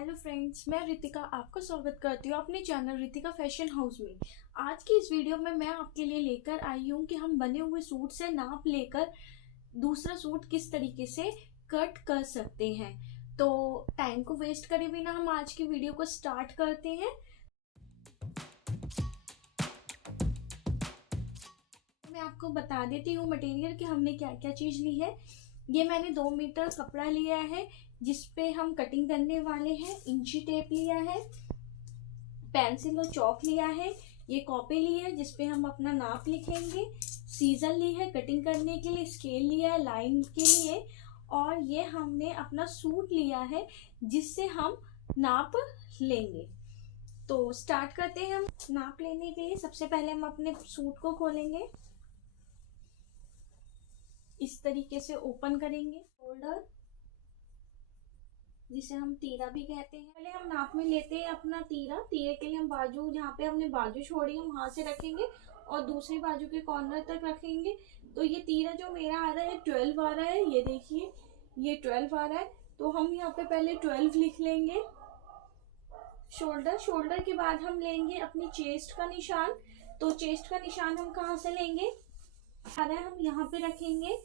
Hello friends, मैं रितिका आपका स्वागत करती हूँ अपने चैनल रितिका फैशन हाउस में। आज की इस वीडियो में मैं आपके लिए लेकर आई हूँ कि हम बने हुए सूट से नाप लेकर दूसरा सूट किस तरीके से कट कर सकते हैं। तो टाइम को वेस्ट करे बिना हम आज की वीडियो को स्टार्ट करते हैं। मैं आपको बता देती हूँ मटेरियल कि हमने क्या क्या चीज़ ली है। ये मैंने 2 मीटर कपड़ा लिया है जिसपे हम कटिंग करने वाले हैं। इंची टेप लिया है, पेंसिल और चौक लिया है, ये कॉपी ली है जिसपे हम अपना नाप लिखेंगे, सीजर ली है कटिंग करने के लिए, स्केल लिया है लाइन के लिए, और ये हमने अपना सूट लिया है जिससे हम नाप लेंगे। तो स्टार्ट करते हैं हम नाप लेने के लिए। सबसे पहले हम अपने सूट को खोलेंगे, इस तरीके से ओपन करेंगे। शोल्डर, जिसे हम तीरा भी कहते हैं, पहले हम नाप में लेते हैं अपना तीरा। तीरे के लिए हम बाजू, जहाँ पे हमने बाजू छोड़ी है वहां से रखेंगे और दूसरी बाजू के कॉर्नर तक रखेंगे। तो ये तीरा जो मेरा आ रहा है 12 आ रहा है, ये देखिए ये 12 आ रहा है। तो हम यहाँ पे पहले 12 लिख लेंगे। शोल्डर के बाद हम लेंगे अपनी चेस्ट का निशान। तो चेस्ट का निशान हम कहाँ से लेंगे, आ रहा है हम यहाँ पे रखेंगे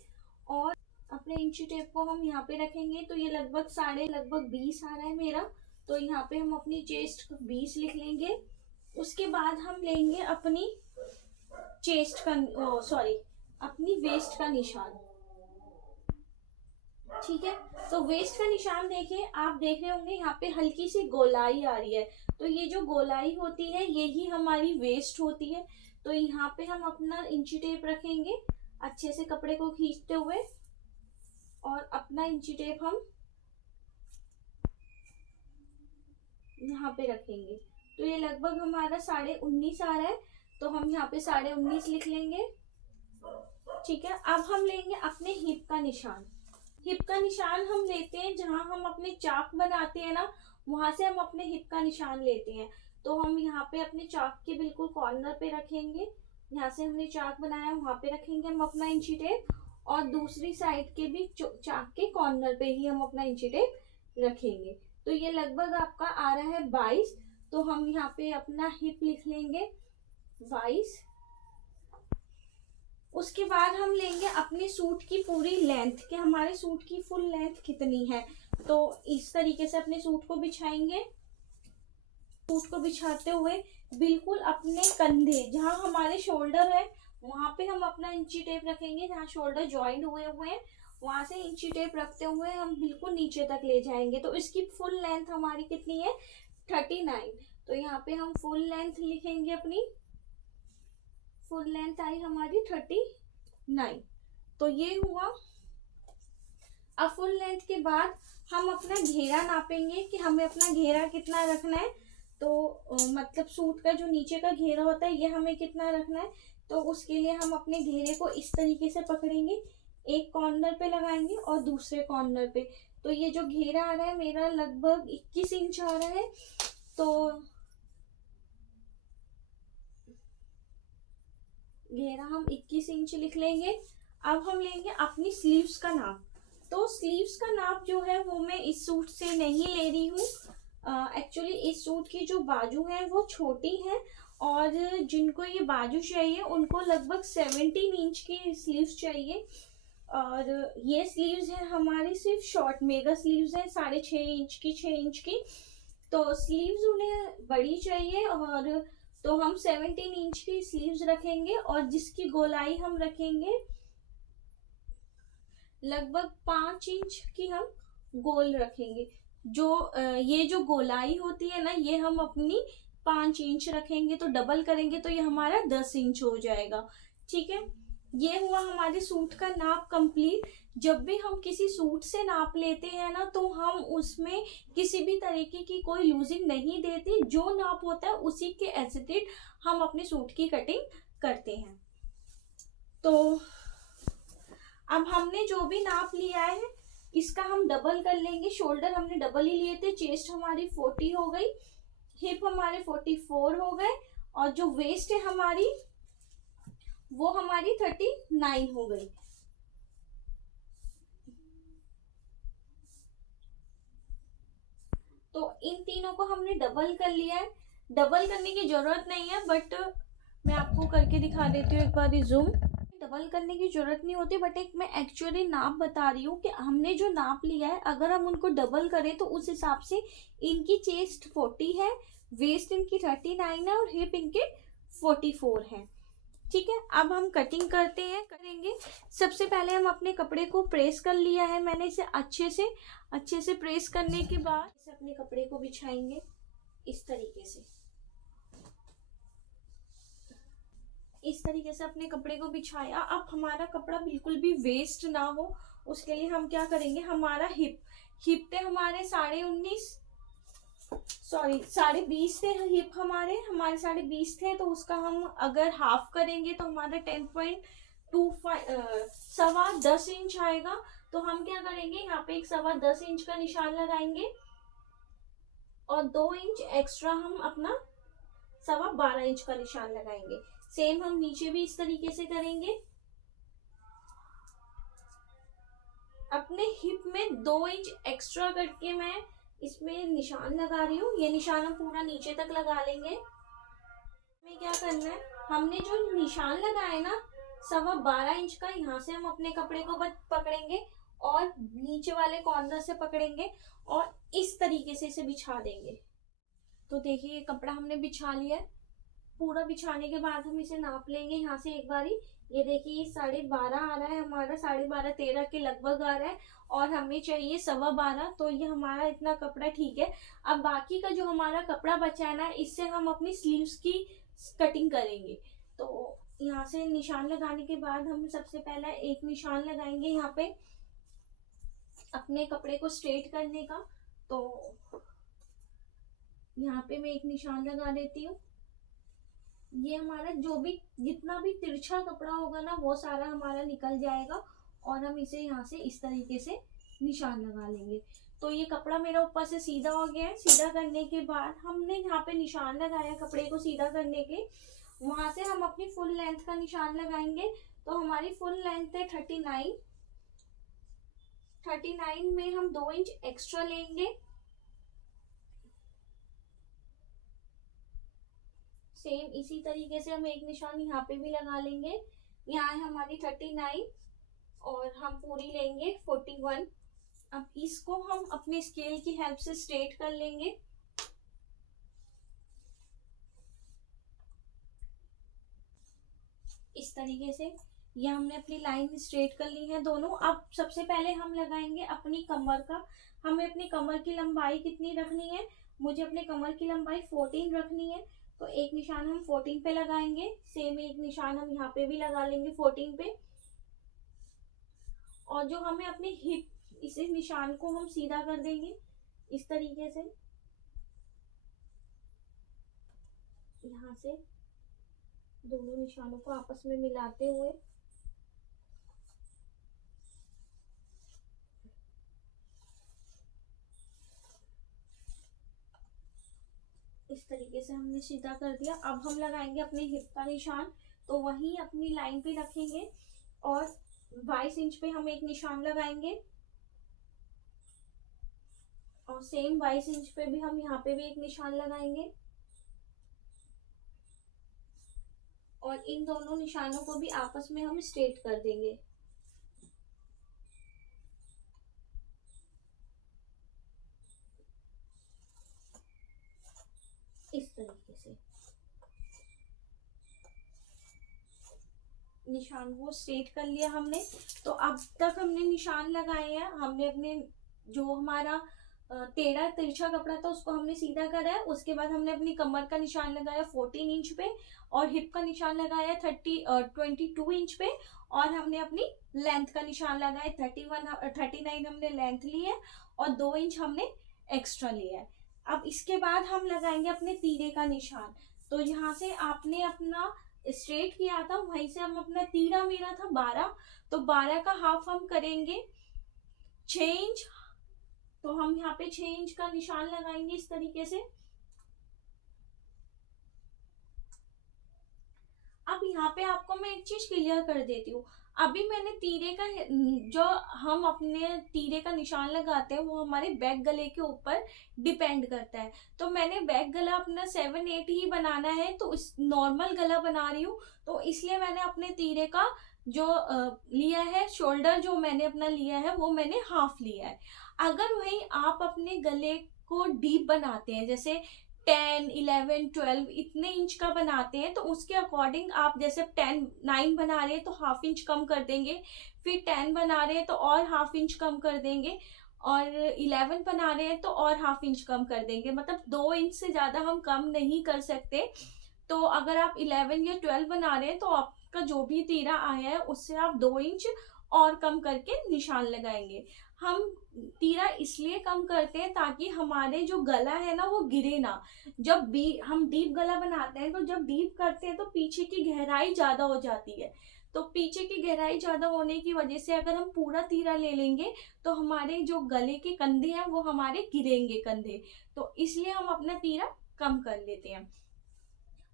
और अपने इंची टेप को हम यहाँ पे रखेंगे। तो ये लगभग 20 आ रहा है मेरा। तो यहाँ पे हम अपनी चेस्ट 20 लिख लेंगे। उसके बाद हम लेंगे अपनी चेस्ट का अपनी वेस्ट का निशान। ठीक है, तो वेस्ट का निशान देखिए, आप देख रहे होंगे यहाँ पे हल्की सी गोलाई आ रही है। तो ये जो गोलाई होती है यही हमारी वेस्ट होती है। तो यहाँ पे हम अपना इंची टेप रखेंगे अच्छे से कपड़े को खींचते हुए और अपना इंची टेप हम यहाँ पे रखेंगे। तो ये लगभग हमारा 19.5 आ रहा है। तो हम यहाँ पे 19.5 लिख लेंगे। ठीक है, अब हम लेंगे अपने हिप का निशान। हिप का निशान हम लेते हैं जहां हम अपने चाक बनाते हैं ना, वहां से हम अपने हिप का निशान लेते हैं। तो हम यहाँ पे अपने चाक के बिल्कुल कॉर्नर पे रखेंगे, यहाँ से हमने चाक बनाया वहां पे रखेंगे हम अपना इंची टेप, और दूसरी साइड के भी चाक के कॉर्नर पे ही हम अपना इंची टेप रखेंगे। तो ये लगभग आपका आ रहा है 22। तो हम यहाँ पे अपना हिप लिख लेंगे 22। उसके बाद हम लेंगे अपने सूट की पूरी लेंथ, कि हमारे सूट की फुल लेंथ कितनी है। तो इस तरीके से अपने सूट को बिछाएंगे। सूट को बिछाते हुए बिल्कुल अपने कंधे, जहां हमारे शोल्डर है वहां पे हम अपना इंची टेप रखेंगे। जहां शोल्डर ज्वाइंट हुए हैं वहां से इंची टेप रखते हुए हम बिल्कुल नीचे तक ले जाएंगे। तो इसकी फुल लेंथ हमारी कितनी है, 39। तो यहाँ पे हम फुल लेंथ लिखेंगे, अपनी फुल लेंथ आई हमारी 39। तो ये हुआ। अब फुल लेंथ के बाद हम अपना घेरा नापेंगे कि हमें अपना घेरा कितना रखना है। तो मतलब सूट का जो नीचे का घेरा होता है ये हमें कितना रखना है। तो उसके लिए हम अपने घेरे को इस तरीके से पकड़ेंगे, एक कॉर्नर पे लगाएंगे और दूसरे कॉर्नर पे। तो ये जो घेरा आ रहा है मेरा लगभग 21 इंच आ रहा है। तो घेरा हम 21 इंच लिख लेंगे। अब हम लेंगे अपनी स्लीव्स का नाप। तो स्लीव्स का नाप जो है वो मैं इस सूट से नहीं ले रही हूँ। एक्चुअली इस सूट की जो बाजू है वो छोटी है, और जिनको ये बाजू चाहिए उनको लगभग 17 इंच की स्लीव्स चाहिए। और ये स्लीव्स है हमारी सिर्फ शॉर्ट मेगा स्लीव्स है, 6.5 इंच की, 6 इंच की। तो स्लीव्स उन्हें बड़ी चाहिए, और तो हम 17 इंच की स्लीव्स रखेंगे और जिसकी गोलाई हम रखेंगे लगभग 5 इंच की हम गोल रखेंगे। जो ये जो गोलाई होती है ना, ये हम अपनी 5 इंच रखेंगे। तो डबल करेंगे तो ये हमारा 10 इंच हो जाएगा। ठीक है, ये हुआ हमारे सूट का नाप कंप्लीट। जब भी हम किसी सूट से नाप लेते हैं ना, तो हम उसमें किसी भी तरीके की कोई लूजिंग नहीं देते। जो नाप होता है उसी के एज इट इज हम अपने सूट की कटिंग करते हैं। तो अब हमने जो भी नाप लिया है इसका हम डबल कर लेंगे। शोल्डर हमने डबल ही लिए थे, चेस्ट हमारी 40 हो गई, हिप हमारे 44 हो गए, और जो वेस्ट है हमारी वो हमारी 39 हो गई। तो इन तीनों को हमने डबल कर लिया है। डबल करने की जरूरत नहीं है, बट मैं आपको करके दिखा देती हूँ एक बार जूम। डबल करने की जरूरत नहीं होती, बट एक मैं एक्चुअली नाप बता रही हूँ कि हमने जो नाप लिया है अगर हम उनको डबल करें तो उस हिसाब से इनकी चेस्ट 40 है, वेस्ट इनकी 39 है और हिप इनके 44 है। ठीक है, अब हम कटिंग करेंगे। सबसे पहले हम अपने कपड़े को प्रेस कर लिया है मैंने इसे अच्छे से प्रेस करने के बाद इसे अपने कपड़े को बिछाएंगे इस तरीके से अपने कपड़े को बिछाया। अब हमारा कपड़ा बिल्कुल भी वेस्ट ना हो, उसके लिए हम क्या करेंगे, हमारा हिप थे हमारे 20.5 थे हिप हमारे 20.5 थे, तो उसका हम अगर हाफ करेंगे तो हमारा 10.25 10 इंच आएगा। तो हम क्या करेंगे, यहाँ पे एक 10 इंच का निशान लगाएंगे और 2 इंच एक्स्ट्रा हम अपना 12 इंच का निशान लगाएंगे। सेम हम नीचे भी इस तरीके से करेंगे। अपने हिप में 2 इंच एक्स्ट्रा करके मैं इसमें निशान लगा रही हूँ। ये निशान हम पूरा नीचे तक लगा लेंगे। हमें क्या करना है, हमने जो निशान लगाया ना 12.25 इंच का, यहाँ से हम अपने कपड़े को पकड़ेंगे और नीचे वाले कॉर्नर से पकड़ेंगे और इस तरीके से इसे बिछा देंगे। तो देखिए ये कपड़ा हमने बिछा लिया है। पूरा बिछाने के बाद हम इसे नाप लेंगे यहाँ से एक बारी। ये देखिए 12.5 आ रहा है हमारा, 12.5 13 के लगभग आ रहा है और हमें चाहिए 12.25, तो ये हमारा इतना कपड़ा ठीक है। अब बाकी का जो हमारा कपड़ा बचा है ना, इससे हम अपनी स्लीव्स की कटिंग करेंगे। तो यहाँ से निशान लगाने के बाद हम सबसे पहले एक निशान लगाएंगे यहाँ पे अपने कपड़े को स्ट्रेट करने का। तो यहाँ पे मैं एक निशान लगा देती हूँ। ये हमारा जो भी जितना भी तिरछा कपड़ा होगा ना वो सारा हमारा निकल जाएगा और हम इसे यहाँ से इस तरीके से निशान लगा लेंगे। तो ये कपड़ा मेरा ऊपर से सीधा हो गया है। सीधा करने के बाद हमने यहाँ पे निशान लगाया कपड़े को सीधा करने के, वहां से हम अपनी फुल लेंथ का निशान लगाएंगे। तो हमारी फुल लेंथ है 39 में हम 2 इंच एक्स्ट्रा लेंगे। सेम इसी तरीके से हम एक निशान यहाँ पे भी लगा लेंगे। यहाँ है हमारी 39 और हम पूरी लेंगे 41। अब इसको हम अपने स्केल की हेल्प से स्ट्रेट कर लेंगे। इस तरीके से ये हमने अपनी लाइन स्ट्रेट कर ली है दोनों। अब सबसे पहले हम लगाएंगे अपनी कमर का। हमें अपनी कमर की लंबाई कितनी रखनी है, मुझे अपने कमर की लंबाई 14 रखनी है। तो एक निशान हम 14 पे लगाएंगे। सेम एक निशान हम यहाँ पे भी लगा लेंगे 14 पे। और जो हमें अपने हिप, इस निशान को हम सीधा कर देंगे इस तरीके से। यहाँ से दोनों निशानों को आपस में मिलाते हुए इस तरीके से हमने सीधा कर दिया। अब हम लगाएंगे अपने हिप का निशान। तो वहीं अपनी लाइन पे रखेंगे और 22 इंच पे हम एक निशान लगाएंगे और सेम 22 इंच पे भी हम यहाँ पे भी एक निशान लगाएंगे और इन दोनों निशानों को भी आपस में हम स्ट्रेट कर देंगे। इस तरीके से निशान को स्ट्रेट कर लिया हमने। तो अब तक हमने निशान लगाए हैं। हमने अपने जो हमारा टेढ़ा तिरछा कपड़ा था उसको हमने सीधा करा है। उसके बाद हमने अपनी कमर का निशान लगाया 14 इंच पे और हिप का निशान लगाया 22 इंच पे और हमने अपनी लेंथ का निशान लगाया 39 हमने लेंथ ली है और 2 इंच हमने एक्स्ट्रा लिया है। अब इसके बाद हम लगाएंगे अपने तीरे का निशान। तो यहाँ से आपने अपना स्ट्रेट किया था, वहीं से हम अपना तीरा मेरा था 12, तो 12 का हाफ हम करेंगे 6 इंच। तो हम यहाँ पे 6 इंच का निशान लगाएंगे इस तरीके से। अब यहाँ पे आपको मैं एक चीज क्लियर कर देती हूँ। अभी मैंने तीरे का, जो हम अपने तीरे का निशान लगाते हैं वो हमारे बैक गले के ऊपर डिपेंड करता है। तो मैंने बैक गला अपना 7-8 ही बनाना है, तो इस नॉर्मल गला बना रही हूँ, तो इसलिए मैंने अपने तीरे का जो लिया है, शोल्डर जो मैंने अपना लिया है वो मैंने हाफ लिया है। अगर वही आप अपने गले को डीप बनाते हैं, जैसे 10, 11, 12 इतने इंच का बनाते हैं, तो उसके अकॉर्डिंग आप जैसे 9 बना रहे हैं तो हाफ इंच कम कर देंगे, फिर 10 बना रहे हैं तो और हाफ इंच कम कर देंगे, और 11 बना रहे हैं तो और हाफ इंच कम कर देंगे। मतलब 2 इंच से ज्यादा हम कम नहीं कर सकते। तो अगर आप 11 या 12 बना रहे हैं तो आपका जो भी तीरा आया है उससे आप 2 इंच और कम करके निशान लगाएंगे। हम तीरा इसलिए कम करते हैं ताकि हमारे जो गला है ना वो गिरे ना। जब हम डीप गला बनाते हैं तो जब डीप करते हैं तो पीछे की गहराई ज्यादा हो जाती है, तो पीछे की गहराई ज्यादा होने की वजह से अगर हम पूरा तीरा ले लेंगे तो हमारे जो गले के कंधे हैं वो हमारे गिरेंगे कंधे, तो इसलिए हम अपना तीरा कम कर लेते हैं।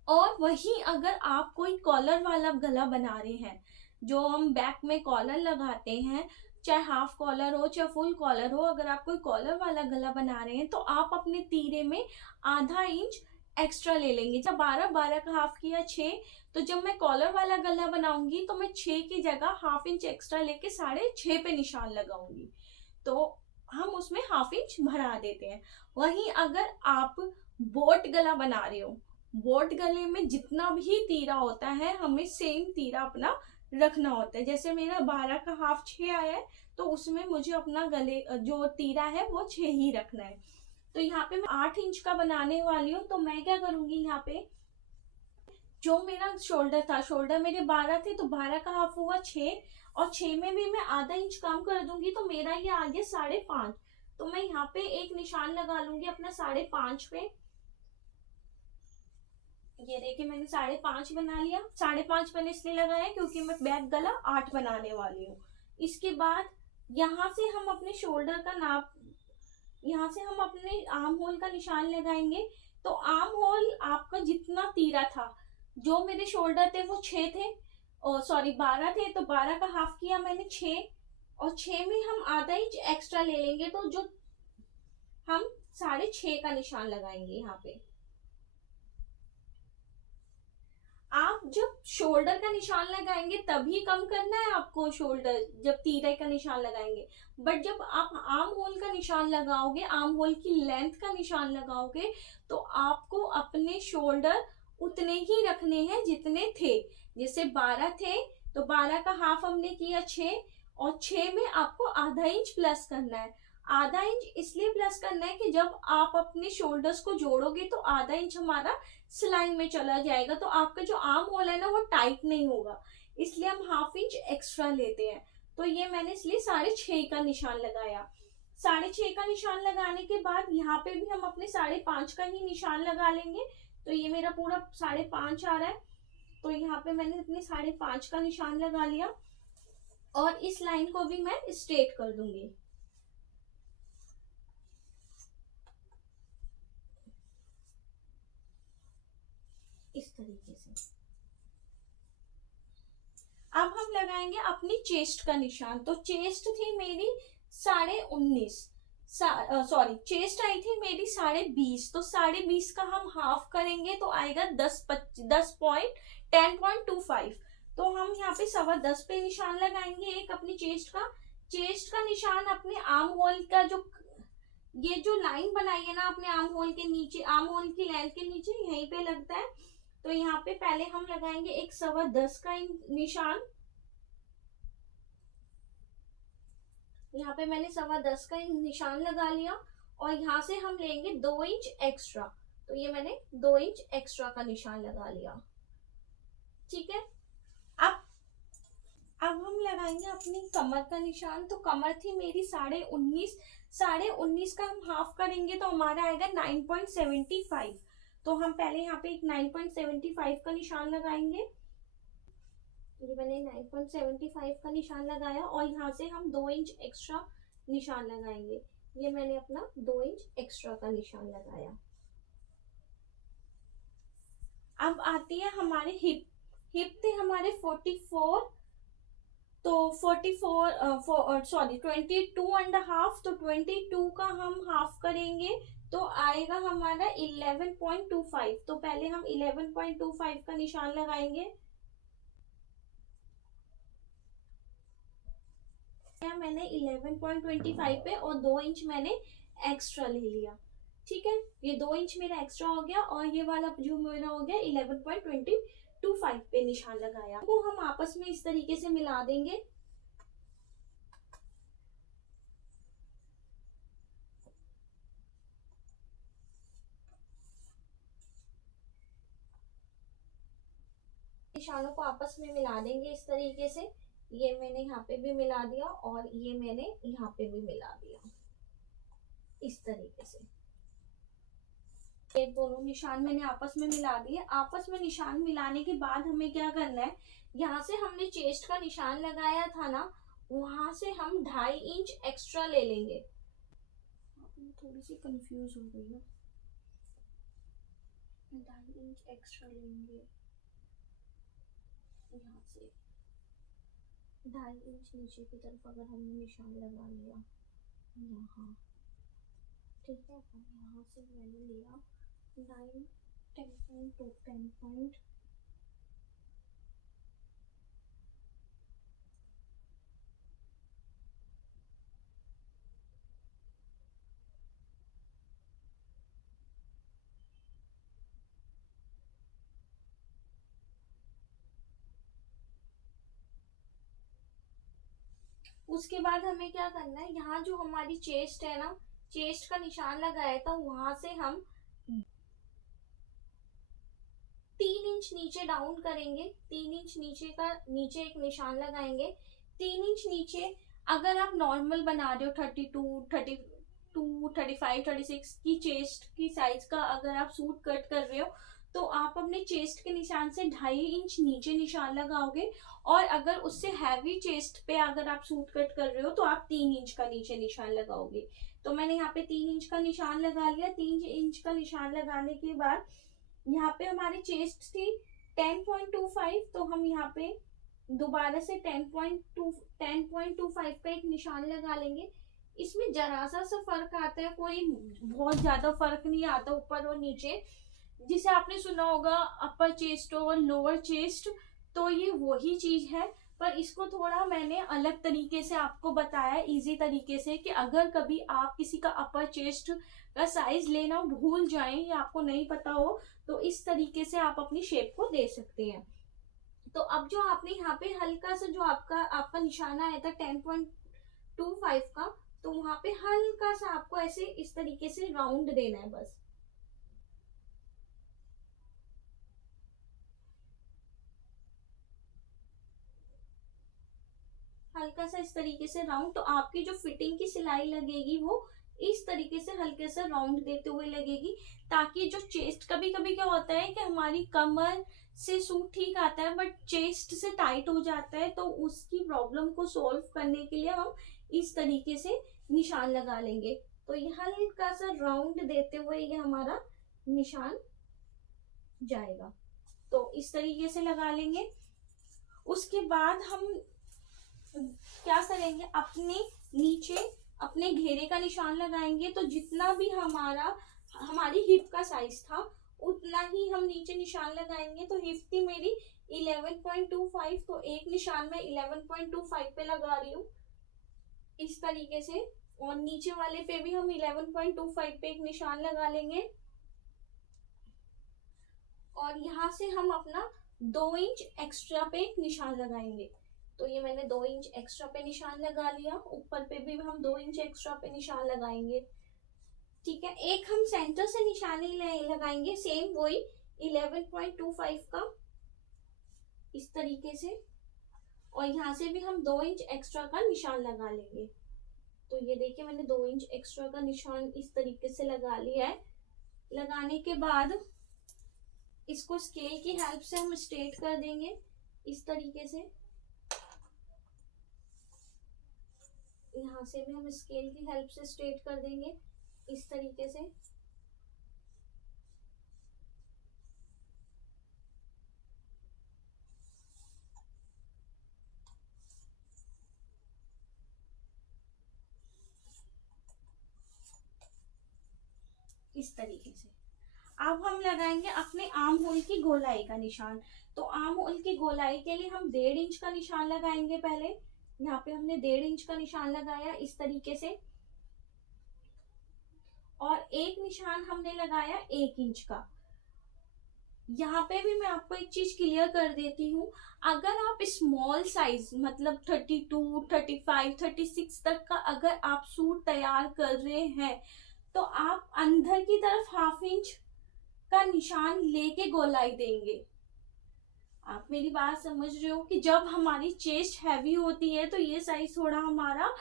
और वहीं अगर आप कोई कॉलर वाला गला बना रहे हैं, जो हम बैक में कॉलर लगाते हैं, चाहे हाफ कॉलर हो चाहे फुल कॉलर हो, अगर आप कोई कॉलर वाला गला बना रहे हैं तो आप अपने तीरे में आधा इंच एक्स्ट्रा ले लेंगे। जब 12 का हाफ किया 6, तो जब मैं कॉलर वाला गला बनाऊंगी तो मैं 6 की जगह हाफ इंच एक्स्ट्रा लेके 6.5 पे निशान लगाऊंगी, तो हम उसमें हाफ इंच बढ़ा देते हैं। वहीं अगर आप बोट गला बना रहे हो, बोट गले में जितना भी तीरा होता है हमें सेम तीरा अपना रखना होता है। जैसे मेरा 12 का हाफ 6 आया है, तो उसमें मुझे अपना गले जो तीरा है वो 6 ही रखना है। तो यहाँ पे मैं 8 इंच का बनाने वाली हूँ, तो मैं क्या करूंगी, यहाँ पे जो मेरा शोल्डर था, शोल्डर मेरे 12 थे, तो 12 का हाफ हुआ 6, और 6 में भी मैं आधा इंच कम कर दूंगी तो मेरा ये आ गया 5.5। तो मैं यहाँ पे एक निशान लगा लूंगी अपना 5.5 पे। ये देखिए मैंने 5.5 बना लिया। 5.5 मैंने इसलिए लगाया क्योंकि मैं बैक गला 8 बनाने वाली हूँ। इसके बाद यहाँ से हम अपने शोल्डर का नाप, यहाँ से हम अपने आर्म होल का निशान लगाएंगे। तो आर्म होल आपका जितना तीरा था, जो मेरे शोल्डर थे वो 6 थे, और सॉरी 12 थे, तो 12 का हाफ किया मैंने 6, और 6 में हम आधा इंच एक्स्ट्रा ले लेंगे, तो जो हम 6.5 का निशान लगाएंगे। यहाँ पे आप जब शोल्डर का निशान लगाएंगे तभी कम करना है आपको शोल्डर, जब तीरे का निशान लगाएंगे। बट जब आप आर्म होल का निशान लगाओगे, आर्म होल की लेंथ का निशान लगाओगे, तो आपको अपने शोल्डर उतने ही रखने हैं जितने थे। जैसे 12 थे तो 12 का हाफ हमने किया 6, और 6 में आपको आधा इंच प्लस करना है। आधा इंच इसलिए प्लस करना है कि जब आप अपने शोल्डर्स को जोड़ोगे तो आधा इंच हमारा सिलाई में चला जाएगा, तो आपका जो आर्म होल है ना वो टाइट नहीं होगा, इसलिए हम हाफ इंच एक्स्ट्रा लेते हैं। तो ये मैंने इसलिए 6.5 का निशान लगाया। 6.5 का निशान लगाने के बाद यहाँ पे भी हम अपने 5.5 का ही निशान लगा लेंगे। तो ये मेरा पूरा 5.5 आ रहा है, तो यहाँ पे मैंने अपने 5.5 का निशान लगा लिया, और इस लाइन को भी मैं स्ट्रेट कर दूंगी। इस तरीके से अब हम लगाएंगे अपनी चेस्ट का निशान। तो चेस्ट थी मेरी 19.5, सॉरी चेस्ट आई थी मेरी 20.5, तो 20.5 का हम हाफ करेंगे तो आएगा 10.25। तो हम यहाँ पे 10.25 पे निशान लगाएंगे एक अपनी चेस्ट का। चेस्ट का निशान अपने आर्म होल का, जो ये जो लाइन बनाई है ना अपने आर्म होल के नीचे, आर्म होल की लेंथ के नीचे यहीं पे लगता है। तो यहाँ पे पहले हम लगाएंगे एक 10.25 का निशान। यहाँ पे मैंने 10.25 का निशान लगा लिया, और यहाँ से हम लेंगे 2 इंच एक्स्ट्रा, तो ये मैंने 2 इंच एक्स्ट्रा का निशान लगा लिया। ठीक है, अब हम लगाएंगे अपनी कमर का निशान। तो कमर थी मेरी 19.5, 19.5 का हम हाफ करेंगे तो हमारा आएगा 9.75। तो हम पहले यहाँ पे एक 9.75 का निशान लगाएंगे। ये मैंने 9.75 का निशान लगाया, और यहाँ से हम 2 इंच एक्स्ट्रा निशान लगाएंगे। ये मैंने अपना 2 इंच एक्स्ट्रा का निशान लगाया। अब आती है हमारे हिप। हिप थे हमारे 44, तो 44 सॉरी 22.5, तो 22 का हम हाफ करेंगे तो आएगा हमारा 11.25। तो पहले हम 11.25 का निशान लगाएंगे। मैंने 11.25 पे और 2 इंच मैंने एक्स्ट्रा ले लिया। ठीक है, ये 2 इंच मेरा एक्स्ट्रा हो गया और ये वाला जो मेरा हो गया 11.25 पे निशान लगाया। वो हम आपस में इस तरीके से मिला देंगे। निशानों को आपस में मिला देंगे इस तरीके से। ये मैंने यहाँ पे भी मिला दिया और ये मैंने यहाँ पे भी मिला दिया इस तरीके से। ये दोनों निशान मैंने आपस में मिला दिए। आपस में निशान मिलाने के बाद हमें क्या करना है, यहाँ से हमने चेस्ट का निशान लगाया था ना, वहां से हम 2.5 इंच एक्स्ट्रा ले लेंगे। थोड़ी सी कंफ्यूज हो गई ना, 2.5 इंच एक्स्ट्रा लेंगे यहाँ से। 2.5 इंच नीचे की तरफ अगर हमने निशान लगा लिया यहाँ, ठीक है, यहाँ से मैंने लिया 9, 10.2, 10. उसके बाद हमें क्या करना है, यहाँ जो हमारी चेस्ट है ना, चेस्ट का निशान लगाया था वहां से हम 3 इंच नीचे डाउन करेंगे। 3 इंच नीचे एक निशान लगाएंगे। 3 इंच नीचे अगर आप नॉर्मल बना रहे हो 32, 35, 36 की चेस्ट की साइज का अगर आप सूट कट कर रहे हो तो आप अपने चेस्ट के निशान से 2.5 इंच नीचे निशान लगाओगे। और अगर उससे हैवी चेस्ट पे अगर आप सूट कट कर रहे हो तो आप 3 इंच का नीचे निशान लगाओगे। तो मैंने यहाँ पे 3 इंच का निशान लगा लिया। 3 इंच का निशान लगाने के बाद यहाँ पे हमारी चेस्ट थी 10.25, तो हम यहाँ पे दोबारा से 10.25 का एक निशान लगा लेंगे। इसमें जरा सा फर्क आता है, कोई बहुत ज्यादा फर्क नहीं आता ऊपर और नीचे। जिसे आपने सुना होगा अपर चेस्ट और लोअर चेस्ट, तो ये वही चीज है, पर इसको थोड़ा मैंने अलग तरीके से आपको बताया इजी तरीके से, कि अगर कभी आप किसी का अपर चेस्ट का साइज लेना भूल जाएं या आपको नहीं पता हो तो इस तरीके से आप अपनी शेप को दे सकते हैं। तो अब जो आपने यहाँ पे हल्का सा जो आपका निशाना आया था 10.25 का, तो वहां पे हल्का सा आपको ऐसे इस तरीके से राउंड देना है बस। हल्का सा इस तरीके से राउंड, तो आपकी जो फिटिंग की सिलाई लगेगी वो इस तरीके से हल्के से राउंड देते हुए लगेगी, ताकि जो चेस्ट, कभी कभी क्या होता है कि हमारी कमर से सूट ठीक आता है बट चेस्ट से टाइट हो जाता है, तो उसकी प्रॉब्लम को सॉल्व करने के लिए हम इस तरीके से निशान लगा लेंगे। तो ये हल्का सा राउंड देते हुए ये हमारा निशान जाएगा। तो इस तरीके से लगा लेंगे। उसके बाद हम क्या करेंगे, अपने नीचे अपने घेरे का निशान लगाएंगे। तो जितना भी हमारी हिप का साइज था उतना ही हम नीचे निशान लगाएंगे। तो हिप थी मेरी 11.25, तो एक निशान में 11.25 पे लगा रही हूँ इस तरीके से, और नीचे वाले पे भी हम 11.25 पे एक निशान लगा लेंगे। और यहाँ से हम अपना 2 इंच एक्स्ट्रा पे एक निशान लगाएंगे। तो ये मैंने 2 इंच एक्स्ट्रा पे निशान लगा लिया। ऊपर पे भी हम 2 इंच एक्स्ट्रा पे निशान लगाएंगे। ठीक है, एक हम सेंटर से निशानी लगाएंगे सेम वही 11.25 का इस तरीके से, और यहाँ से भी हम 2 इंच एक्स्ट्रा का निशान लगा लेंगे। तो ये देखिए मैंने 2 इंच एक्स्ट्रा का निशान इस तरीके से लगा लिया है। लगाने के बाद इसको स्केल की हेल्प से हम स्ट्रेट कर देंगे इस तरीके से। यहाँ से भी हम स्केल की हेल्प से स्ट्रेट कर देंगे इस तरीके से। इस तरीके से। अब हम लगाएंगे अपने आर्म होल की गोलाई का निशान। तो आर्म होल की गोलाई के लिए हम 1.5 इंच का निशान लगाएंगे। पहले यहाँ पे हमने 1.5 इंच का निशान लगाया इस तरीके से, और एक निशान हमने लगाया 1 इंच का। यहाँ पे भी मैं आपको एक चीज क्लियर कर देती हूँ, अगर आप स्मॉल साइज मतलब 32, 35, 36 तक का अगर आप सूट तैयार कर रहे हैं तो आप अंदर की तरफ 1/2 इंच का निशान लेके गोलाई देंगे। आप मेरी बात समझ रहे हो कि जब हमारी चेस्ट हैवी होती है तो ये साइज थोड़ा हमारा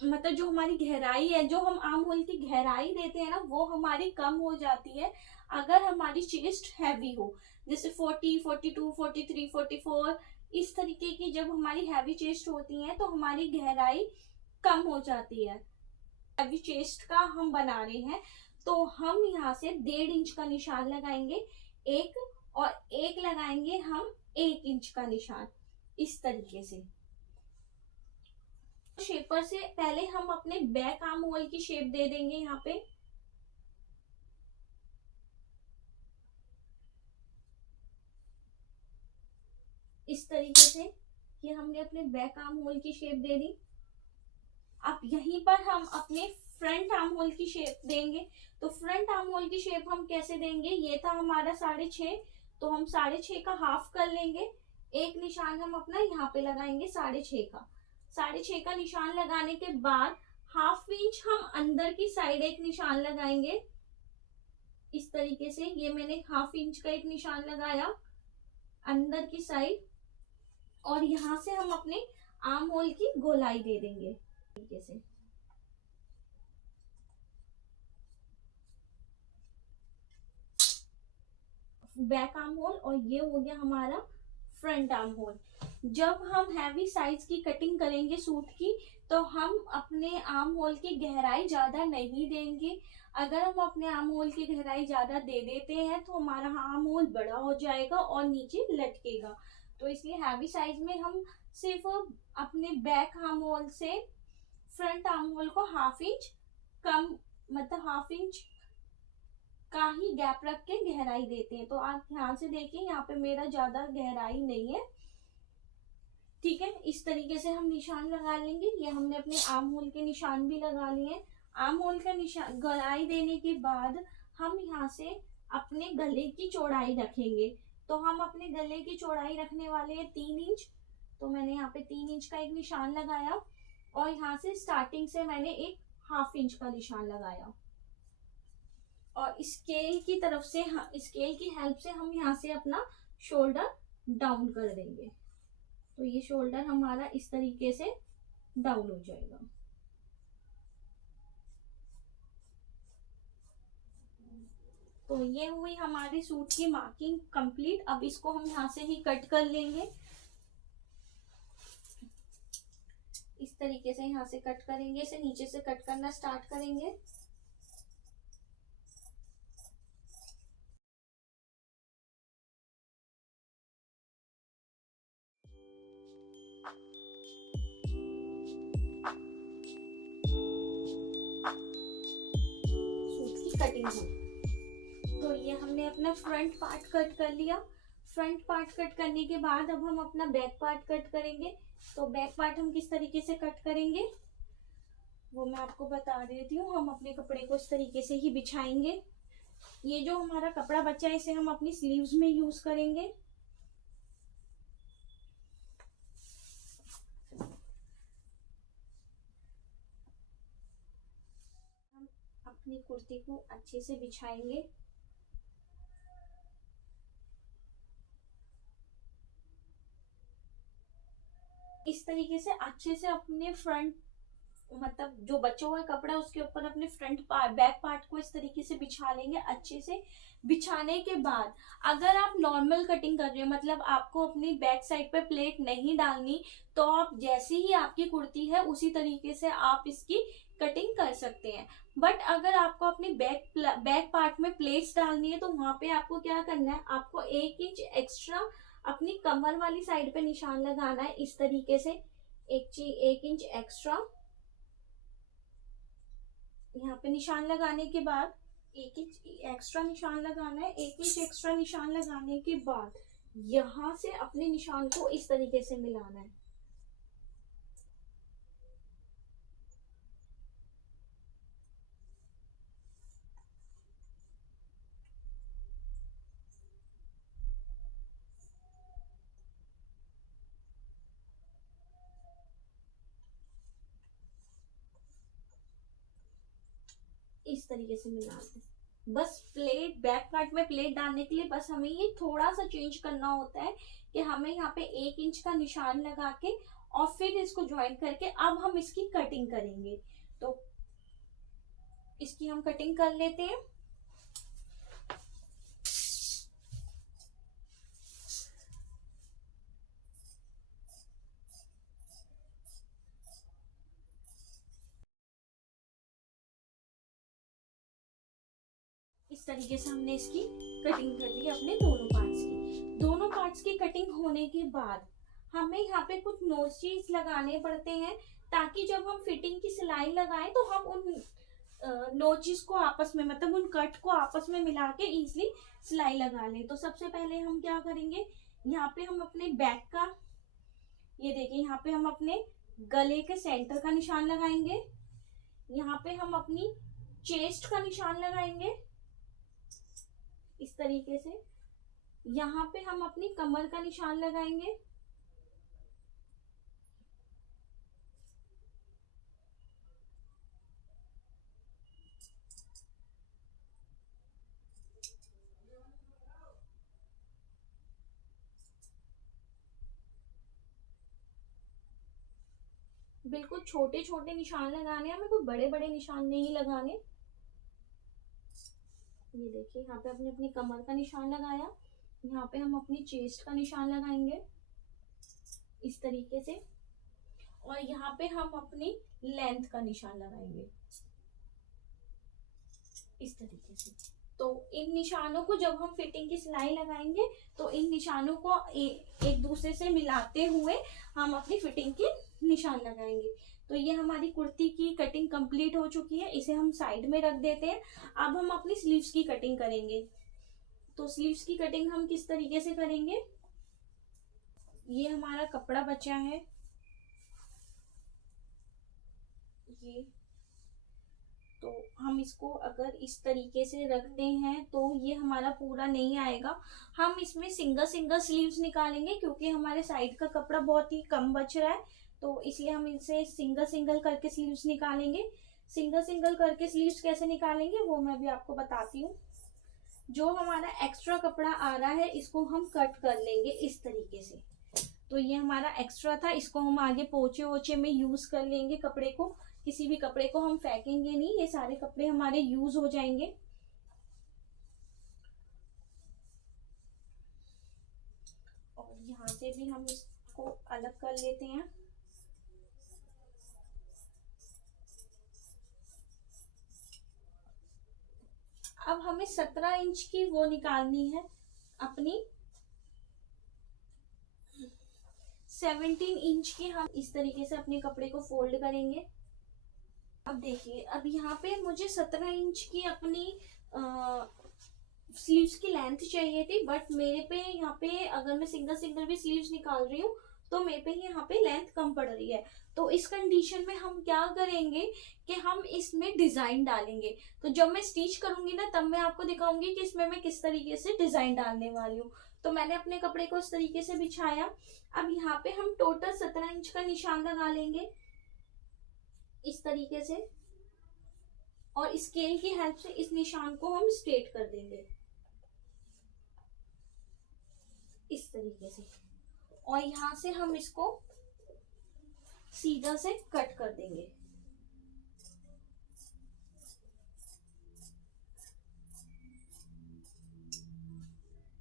मतलब जो हमारी गहराई है, जो हम आर्म होल की गहराई देते हैं ना, वो हमारी कम हो जाती है अगर हमारी चेस्ट हैवी हो। जैसे 40, 42, 43, 44 इस तरीके की जब हमारी हैवी चेस्ट होती है तो हमारी गहराई कम हो जाती है। हैवी चेस्ट का हम बना रहे हैं तो हम यहाँ से 1.5 इंच का निशान लगाएंगे एक, और एक लगाएंगे हम 1 इंच का निशान इस तरीके से। शेपर से पहले हम अपने बैक आर्म होल की शेप दे देंगे। यहाँ पे इस तरीके से कि हमने अपने बैक आर्म होल की शेप दे दी। अब यहीं पर हम अपने फ्रंट आर्म होल की शेप देंगे। तो फ्रंट आर्म होल की शेप हम कैसे देंगे, ये था हमारा 6.5, तो हम 6.5 का हाफ कर लेंगे। एक निशान हम अपना यहाँ पे लगाएंगे 6.5 का। 6.5 का निशान लगाने के बाद 1/2 इंच हम अंदर की साइड एक निशान लगाएंगे इस तरीके से। ये मैंने 1/2 इंच का एक निशान लगाया अंदर की साइड, और यहाँ से हम अपने आर्म होल की गोलाई दे देंगे तरीके से। बैक आर्म होल, और ये हो गया हमारा फ्रंट आर्म होल। जब हम हैवी साइज की कटिंग करेंगे सूट की तो हम अपने आर्म होल की गहराई ज्यादा नहीं देंगे। अगर हम अपने आर्म होल की गहराई ज्यादा दे देते हैं तो हमारा आर्म होल बड़ा हो जाएगा और नीचे लटकेगा। तो इसलिए हैवी साइज में हम सिर्फ अपने बैक आर्म होल से फ्रंट आर्म होल को 1/2 इंच कम मतलब 1/2 इंच का ही गैप रख के गहराई देते हैं। तो आप ध्यान से देखिए, यहाँ पे मेरा ज्यादा गहराई नहीं है। ठीक है, इस तरीके से हम निशान लगा लेंगे। ये हमने अपने आर्म होल के निशान भी लगा लिए। आर्म होल का निशान गोलाई देने के बाद हम यहाँ से अपने गले की चौड़ाई रखेंगे। तो हम अपने गले की चौड़ाई रखने वाले हैं 3 इंच। तो मैंने यहाँ पे 3 इंच का एक निशान लगाया, और यहाँ से स्टार्टिंग से मैंने एक 1/2 इंच का निशान लगाया, और स्केल की तरफ से स्केल की हेल्प से हम यहाँ से अपना शोल्डर डाउन कर देंगे। तो ये शोल्डर हमारा इस तरीके से डाउन हो जाएगा। तो ये हुई हमारी सूट की मार्किंग कंप्लीट। अब इसको हम यहाँ से ही कट कर लेंगे। इस तरीके से यहाँ से कट करेंगे, इसे नीचे से कट करना स्टार्ट करेंगे। सूट की कटिंग हो, तो ये हमने अपना फ्रंट पार्ट कट कर लिया। फ्रंट पार्ट कट करने के बाद अब हम अपना बैक पार्ट कट करेंगे। तो बैक पार्ट हम किस तरीके से कट करेंगे वो मैं आपको बता देती हूँ। हम अपने कपड़े को इस तरीके से ही बिछाएंगे। ये जो हमारा कपड़ा बचा है इसे हम अपनी स्लीव्स में यूज करेंगे। हम अपनी कुर्ती को अच्छे से बिछाएंगे। इस तरीके से अच्छे से अपने फ्रंट मतलब जो बचा हुआ कपड़ा उसके ऊपर अपने फ्रंट पार्ट बैक पार्ट को इस तरीके से बिछा लेंगे अच्छे से। बिछाने के बाद अगर आप नॉर्मल कटिंग कर रहे हो मतलब आपको अपनी बैक साइड पे प्लेट नहीं डालनी, तो आप जैसी ही आपकी कुर्ती है उसी तरीके से आप इसकी कटिंग कर सकते हैं। बट अगर आपको अपनी बैक पार्ट में प्लेट्स डालनी है तो वहां पे आपको क्या करना है, आपको 1 इंच एक्स्ट्रा अपनी कमर वाली साइड पे निशान लगाना है इस तरीके से। 1 इंच एक्स्ट्रा यहाँ पे निशान लगाने के बाद एक इंच एक्स्ट्रा निशान लगाना है। 1 इंच एक्स्ट्रा निशान लगाने के बाद यहाँ से अपने निशान को इस तरीके से मिलाना है। इस तरीके से मिलाते हैं। बस प्लेट बैक पार्ट में प्लेट डालने के लिए बस हमें ये थोड़ा सा चेंज करना होता है कि हमें यहाँ पे 1 इंच का निशान लगा के और फिर इसको ज्वाइन करके अब हम इसकी कटिंग करेंगे। तो इसकी हम कटिंग कर लेते हैं। इस तरीके से हमने इसकी कटिंग कर ली अपने दोनों पार्ट्स की कटिंग होने के बाद हमें यहाँ पे कुछ नोचेस लगाने पड़ते हैं ताकि जब हम फिटिंग की सिलाई लगाएं तो हम उन नोचेस को आपस में, मतलब उन कट को आपस में मिला के इजीली सिलाई लगा लें। तो सबसे पहले हम क्या करेंगे, यहाँ पे हम अपने बैक का, ये देखिए यहाँ पे हम अपने गले के सेंटर का निशान लगाएंगे। यहाँ पे हम अपनी चेस्ट का निशान लगाएंगे इस तरीके से। यहाँ पे हम अपनी कमर का निशान लगाएंगे। बिल्कुल छोटे छोटे निशान लगाने हैं, हमें कोई बड़े बड़े निशान नहीं लगाने। ये देखिए यहाँ पे अपने अपनी कमर का निशान लगाया। यहाँ पे हम अपनी चेस्ट का निशान लगाएंगे इस तरीके से, और यहाँ पे हम अपनी लेंथ का निशान लगाएंगे इस तरीके से। तो इन निशानों को जब हम फिटिंग की सिलाई लगाएंगे तो इन निशानों को एक दूसरे से मिलाते हुए हम अपनी फिटिंग के निशान लगाएंगे। तो ये हमारी कुर्ती की कटिंग कंप्लीट हो चुकी है, इसे हम साइड में रख देते हैं। अब हम अपनी स्लीव्स की कटिंग करेंगे। तो स्लीव्स की कटिंग हम किस तरीके से करेंगे, ये हमारा कपड़ा बचा है, ये तो हम इसको अगर इस तरीके से रखते हैं तो ये हमारा पूरा नहीं आएगा। हम इसमें सिंगल सिंगल स्लीव्स निकालेंगे क्योंकि हमारे साइड का कपड़ा बहुत ही कम बच रहा है, तो इसलिए हम इसे सिंगल सिंगल करके स्लीव्स निकालेंगे। सिंगल सिंगल करके स्लीव्स कैसे निकालेंगे वो मैं भी आपको बताती हूँ। जो हमारा एक्स्ट्रा कपड़ा आ रहा है इसको हम कट कर लेंगे इस तरीके से। तो ये हमारा एक्स्ट्रा था, इसको हम आगे पोंचे वोचे में यूज कर लेंगे। कपड़े को, किसी भी कपड़े को हम फेंकेंगे नहीं, ये सारे कपड़े हमारे यूज हो जाएंगे। और यहाँ से भी हम इसको अलग कर लेते हैं। अब हमें 17 इंच की वो निकालनी है अपनी 17 इंच की। हम इस तरीके से अपने कपड़े को फोल्ड करेंगे। अब देखिए, अब यहाँ पे मुझे 17 इंच की अपनी स्लीव्स की लेंथ चाहिए थी, बट मेरे पे यहाँ पे अगर मैं सिंगल सिंगल भी स्लीव्स निकाल रही हूँ तो मेरे पे यहाँ पे लेंथ कम पड़ रही है। तो इस कंडीशन में हम क्या करेंगे कि हम इसमें डिजाइन डालेंगे। तो जब मैं स्टिच करूंगी ना तब मैं आपको दिखाऊंगी कि इसमें मैं किस तरीके से डिजाइन डालने वाली हूँ। तो मैंने अपने कपड़े को इस तरीके से बिछाया। अब यहाँ पे हम टोटल 17 इंच का निशान लगा लेंगे इस तरीके से, और स्केल की हेल्प से इस निशान को हम स्ट्रेट कर देंगे इस तरीके से, और यहां से हम इसको सीधा से कट कर देंगे।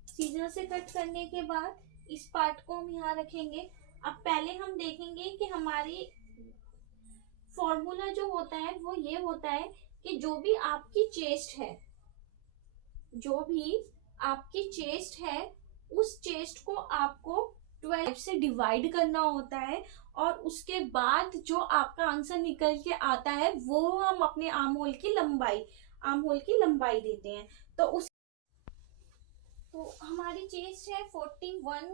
सीधा से कट करने के बाद इस पार्ट को हम यहाँ रखेंगे। अब पहले हम देखेंगे कि हमारी फॉर्मूला जो होता है वो ये होता है कि जो भी आपकी चेस्ट है, जो भी आपकी चेस्ट है उस चेस्ट को आपको 12 से डिवाइड करना होता है, और उसके बाद जो आपका आंसर निकल के आता है वो हम अपने आर्म होल की लंबाई आर्म होल की लंबाई देते हैं। तो हमारी चेस्ट है 41,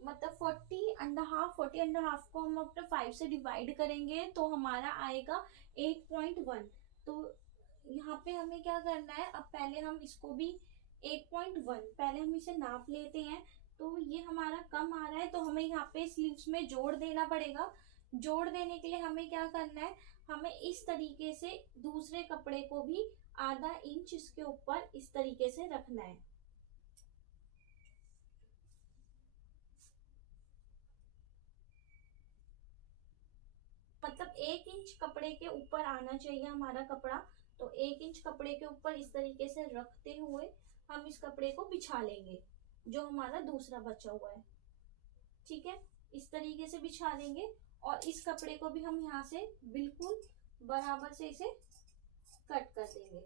मतलब 40.5 को हम अपने 5 से डिवाइड करेंगे तो हमारा आएगा 8.1। तो यहाँ पे हमें क्या करना है, अब पहले हम इसको भी 8.1 पहले हम इसे नाप लेते हैं। तो ये हमारा कम आ रहा है तो हमें यहाँ पे स्लीव्स में जोड़ देना पड़ेगा। जोड़ देने के लिए हमें क्या करना है, हमें इस तरीके से दूसरे कपड़े को भी आधा इंच इसके ऊपर इस तरीके से रखना है। मतलब 1 इंच कपड़े के ऊपर आना चाहिए हमारा कपड़ा। तो 1 इंच कपड़े के ऊपर इस तरीके से रखते हुए हम इस कपड़े को बिछा लेंगे जो हमारा दूसरा बचा हुआ है। ठीक है, इस तरीके से बिछा लेंगे और इस कपड़े को भी हम यहाँ से बिल्कुल बराबर से इसे कट कर देंगे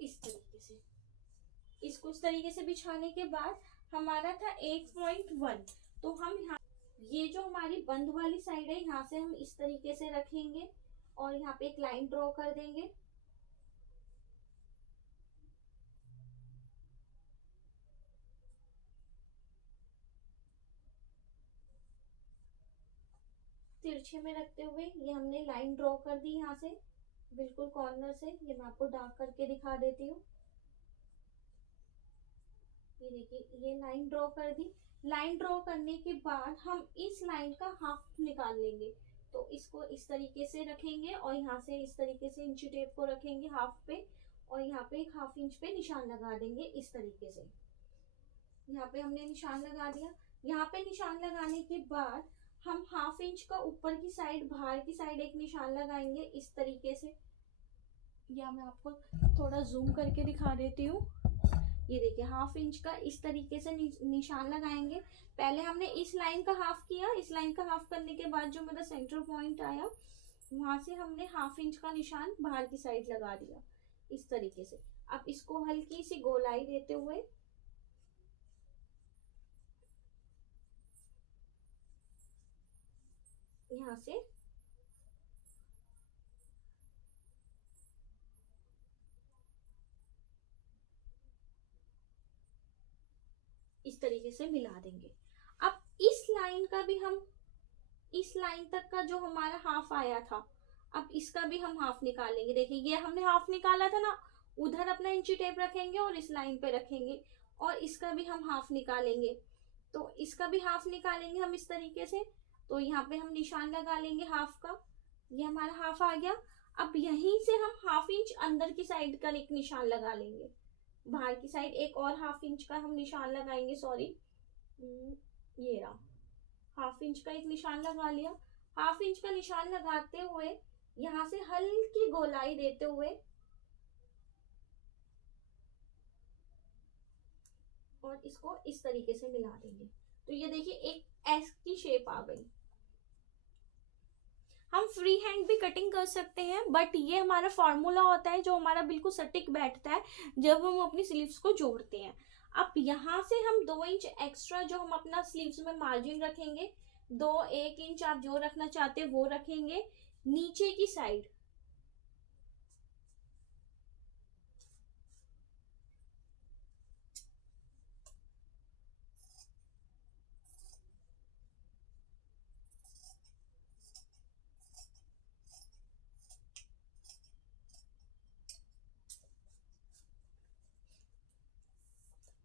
इस तरीके से। इसको इस तरीके से बिछाने के बाद हमारा था 8.1। तो हम यहाँ ये जो हमारी बंद वाली साइड है यहाँ से हम इस तरीके से रखेंगे और यहाँ पे एक लाइन ड्रॉ कर देंगे। तिरछे में रखते हुए ये हमने लाइन ड्रॉ कर दी यहाँ से बिल्कुल कॉर्नर से। ये मैं आपको डार्क करके दिखा देती हूँ। ये देखिए, ये लाइन ड्रॉ कर दी। लाइन ड्रॉ करने के बाद हम इस लाइन का हाफ निकाल लेंगे। तो इसको इस तरीके से रखेंगे और यहाँ से इस तरीके से इंची टेप को रखेंगे हाफ पे और यहाँ पे एक हाफ इंच पे निशान लगा देंगे इस तरीके से। यहाँ पे हमने निशान लगा दिया। यहाँ पे निशान लगाने के बाद हम हाफ इंच का ऊपर की साइड, बाहर की साइड एक निशान लगाएंगे इस तरीके से। या मैं आपको थोड़ा जूम करके दिखा देती हूँ। ये देखिए, हाफ इंच का इस तरीके से निशान लगाएंगे। पहले हमने इस लाइन का हाफ किया। इस लाइन का हाफ करने के बाद जो मेरा सेंटर पॉइंट आया वहां से हमने हाफ इंच का निशान बाहर की साइड लगा दिया इस तरीके से। अब इसको हल्की सी गोलाई देते हुए यहाँ से इस तरीके से मिला देंगे। अब इस लाइन का भी हम, इस लाइन तक का जो हमारा हाफ आया था, अब इसका भी हम हाफ निकालेंगे। देखिए, ये हमने हाफ निकाला था ना, उधर अपना इंची टेप रखेंगे और इस लाइन पे रखेंगे और इसका भी हम हाफ निकालेंगे। तो इसका भी हाफ निकालेंगे हम इस तरीके से। तो यहाँ पे हम निशान लगा लेंगे हाफ का। ये हमारा हाफ आ गया। अब यहीं से हम हाफ इंच अंदर की साइड का एक निशान लगा लेंगे। बाहर की साइड एक और हाफ इंच का हम निशान लगाएंगे। सॉरी, ये रहा, हाफ इंच का एक निशान लगा लिया। हाफ इंच का निशान लगाते हुए यहाँ से हल्की गोलाई देते हुए और इसको इस तरीके से मिला देंगे। तो ये देखिए, एक एस की शेप आ गई। हम फ्री हैंड भी कटिंग कर सकते हैं, बट ये हमारा फॉर्मूला होता है जो हमारा बिल्कुल सटीक बैठता है जब हम अपनी स्लीव्स को जोड़ते हैं। अब यहाँ से हम 2 इंच एक्स्ट्रा जो हम अपना स्लीव्स में मार्जिन रखेंगे, 1 इंच आप जो रखना चाहते हैं वो रखेंगे नीचे की साइड।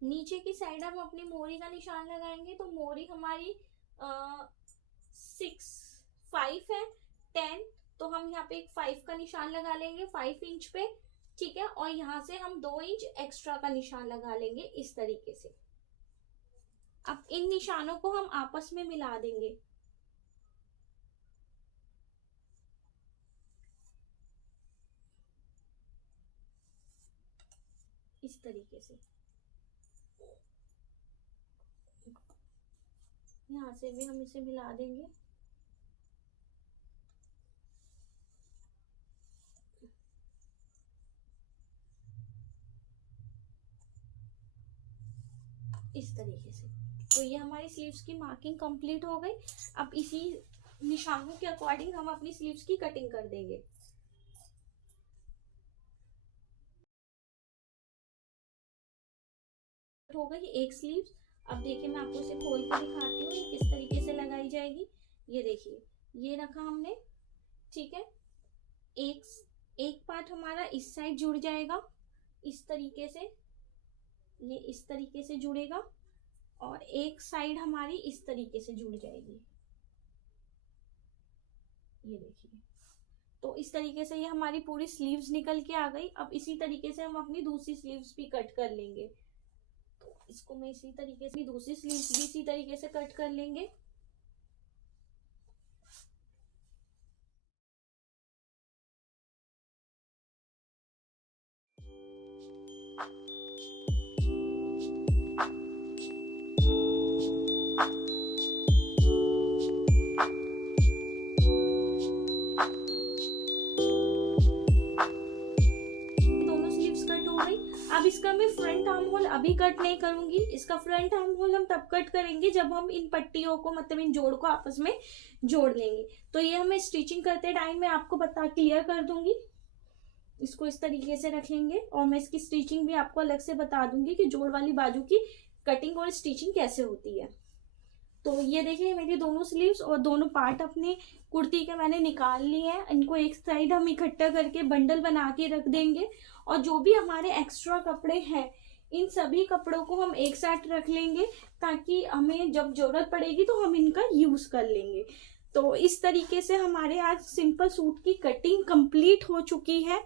नीचे की साइड हम अपनी मोरी का निशान लगाएंगे। तो मोरी हमारी 6 5 है 10, तो हम यहाँ पे एक 5 का निशान लगा लेंगे 5 इंच पे। ठीक है, और यहाँ से हम 2 इंच एक्स्ट्रा का निशान लगा लेंगे इस तरीके से। अब इन निशानों को हम आपस में मिला देंगे इस तरीके से। यहाँ से भी हम इसे मिला देंगे। इस तरीके से। तो ये हमारी स्लीव्स की मार्किंग कंप्लीट हो गई। अब इसी निशानों के अकॉर्डिंग हम अपनी स्लीव्स की कटिंग कर देंगे। हो गई एक स्लीव्स। अब देखिए मैं आपको इसे खोल के दिखाती हूँ ये किस तरीके से लगाई जाएगी। ये देखिए, ये रखा हमने, ठीक है। एक पार्ट हमारा इस साइड जुड़ जाएगा इस तरीके से, ये इस तरीके से जुड़ेगा, और एक साइड हमारी इस तरीके से जुड़ जाएगी। ये देखिए, तो इस तरीके से ये हमारी पूरी स्लीव्स निकल के आ गई। अब इसी तरीके से हम अपनी दूसरी स्लीव्स भी कट कर लेंगे। तो इसको मैं इसी तरीके से, दूसरी स्लीव्स भी इसी तरीके से कट कर लेंगे। अब इसका मैं फ्रंट आर्म होल अभी कट नहीं करूंगी, इसका फ्रंट आर्म होल हम तब कट करेंगे जब हम इन पट्टियों को, मतलब इन जोड़ को आपस में जोड़ लेंगे। तो ये हमें स्टिचिंग करते टाइम मैं आपको क्लियर कर दूंगी। इसको इस तरीके से रखेंगे और मैं इसकी स्टिचिंग भी आपको अलग से बता दूंगी कि जोड़ वाली बाजू की कटिंग और स्टिचिंग कैसे होती है। तो ये देखिए मेरी दोनों स्लीव्स और दोनों पार्ट अपने कुर्ती के मैंने निकाल लिए हैं। इनको एक साइड हम इकट्ठा करके बंडल बना के रख देंगे, और जो भी हमारे एक्स्ट्रा कपड़े हैं इन सभी कपड़ों को हम एक साथ रख लेंगे, ताकि हमें जब जरूरत पड़ेगी तो हम इनका यूज कर लेंगे। तो इस तरीके से हमारे आज सिंपल सूट की कटिंग कंप्लीट हो चुकी है,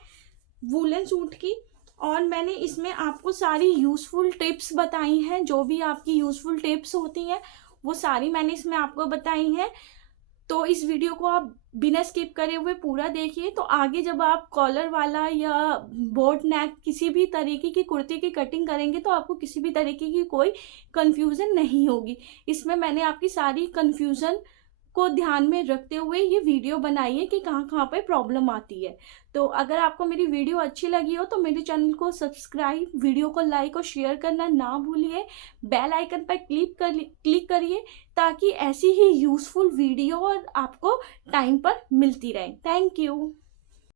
वूलन सूट की। और मैंने इसमें आपको सारी यूजफुल टिप्स बताई हैं, जो भी आपकी यूजफुल टिप्स होती हैं वो सारी मैंने इसमें आपको बताई हैं। तो इस वीडियो को आप बिना स्किप करे हुए पूरा देखिए, तो आगे जब आप कॉलर वाला या बोट नेक किसी भी तरीके की कुर्ती की कटिंग करेंगे तो आपको किसी भी तरीके की कोई कंफ्यूजन नहीं होगी। इसमें मैंने आपकी सारी कंफ्यूजन को ध्यान में रखते हुए ये वीडियो बनाई है कि कहाँ कहाँ पे प्रॉब्लम आती है। तो अगर आपको मेरी वीडियो अच्छी लगी हो तो मेरे चैनल को सब्सक्राइब, वीडियो को लाइक और शेयर करना ना भूलिए। बेल आइकन पर क्लिक करिए ताकि ऐसी ही यूजफुल वीडियो और आपको टाइम पर मिलती रहे। Thank you.